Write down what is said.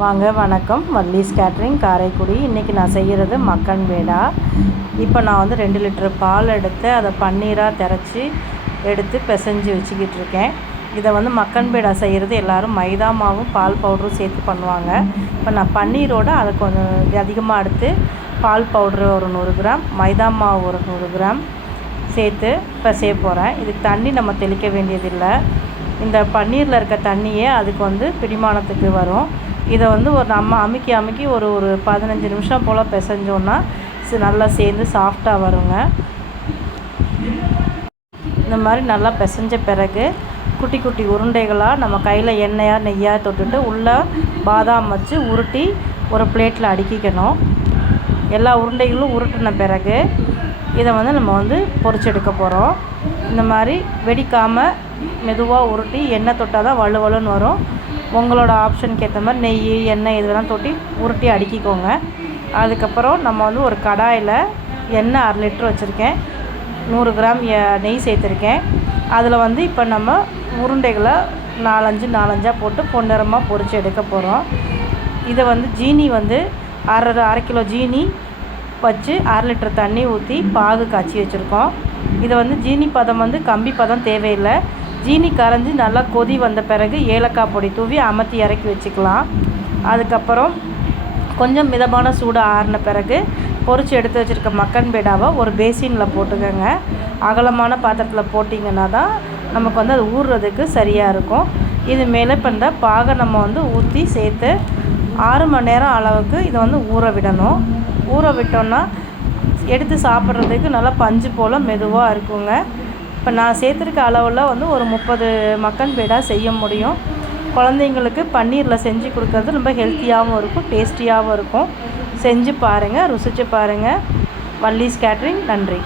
வாங்க வணக்கம். வள்ளீஸ் கேட்ரிங் காரைக்குடி. இன்றைக்கி நான் செய்கிறது மக்கன் பேடா. இப்போ நான் வந்து 2 லிட்டர் பால் எடுத்து அதை பன்னீராக திரைச்சி எடுத்து பிசைஞ்சு வச்சுக்கிட்டு இருக்கேன். இதை வந்து மக்கன் பேடா செய்கிறது எல்லோரும் மைதா மாவும் பால் பவுடரும் சேர்த்து பண்ணுவாங்க. இப்போ நான் பன்னீரோடு அதை கொஞ்சம் அதிகமாக எடுத்து பால் பவுட்ரு ஒரு 100 கிராம், மைதா மாவு ஒரு 100 கிராம் சேர்த்து பிசைய போகிறேன். இதுக்கு தண்ணி நம்ம தெளிக்க வேண்டியதில்லை. இந்த பன்னீரில் இருக்க தண்ணியே அதுக்கு வந்து பிடிமானத்துக்கு வரும். இதை வந்து நம்ம அமுக்கி ஒரு 15 நிமிஷம் போல் பிசைஞ்சோன்னா நல்லா சேர்ந்து சாஃப்டாக வருங்க. இந்த மாதிரி நல்லா பிசைஞ்ச பிறகு குட்டி குட்டி உருண்டைகளாக நம்ம கையில் எண்ணெயாக நெய்யாக தொட்டுட்டு உள்ளே பாதாம் வச்சு உருட்டி ஒரு பிளேட்டில் அடுக்கிக்கணும். எல்லா உருண்டைகளும் உருட்டின பிறகு இதை வந்து நம்ம வந்து பொரிச்செடுக்க போகிறோம். இந்த மாதிரி வெடிக்காமல் மெதுவாக உருட்டி எண்ணெய் தொட்டால் தான் வலுவலுன்னு வரும். உங்களோட ஆப்ஷனுக்கு ஏற்ற மாதிரி நெய், எண்ணெய் இதெல்லாம் தொட்டி உருட்டி அடுக்கிக்கோங்க. அதுக்கப்புறம் நம்ம வந்து ஒரு கடாயில் எண்ணெய் 1/2 லிட்டர் வச்சுருக்கேன், 100 கிராம் நெய் சேர்த்துருக்கேன். அதில் வந்து இப்போ நம்ம உருண்டைகளை 4-5 போட்டு பொன்னிறமாக பொரித்து எடுக்க போகிறோம். இதை வந்து ஜீனி வந்து அரை கிலோ ஜீனி வச்சு 1/2 லிட்டர் தண்ணி ஊற்றி பாகு காய்ச்சி வச்சுருக்கோம். இதை வந்து ஜீனி பதம் வந்து கம்பி பதம் தேவையில்லை. ஜீனி கரைஞ்சி நல்லா கொதி வந்த பிறகு ஏலக்காய் பொடி தூவி அமர்த்தி இறக்கி வச்சுக்கலாம். அதுக்கப்புறம் கொஞ்சம் மிதமான சூடு ஆறின பிறகு பொரித்து எடுத்து வச்சுருக்க மக்கன் பேடாவை ஒரு பேசினில் போட்டுக்கோங்க. அகலமான பாத்திரத்தில் போட்டிங்கன்னா தான் நமக்கு வந்து அது ஊறுறதுக்கு சரியாக இருக்கும். இது மேலே இப்போ இந்த பாகை நம்ம வந்து ஊற்றி சேர்த்து 6 மணி நேரம் அளவுக்கு இதை வந்து ஊற விடணும். ஊற விட்டோன்னா எடுத்து சாப்பிட்றதுக்கு நல்லா பஞ்சு போல் மெதுவாக இருக்குங்க. இப்போ நான் சேர்த்துருக்க அளவில் வந்து ஒரு 30 மக்கன் பேடா செய்ய முடியும். குழந்தைங்களுக்கு பன்னீரில் செஞ்சு கொடுக்கறது ரொம்ப ஹெல்த்தியாகவும் இருக்கும், டேஸ்டியாகவும் இருக்கும். செஞ்சு பாருங்கள், ருசித்து பாருங்கள். வள்ளீஸ் கேட்ரிங். நன்றி.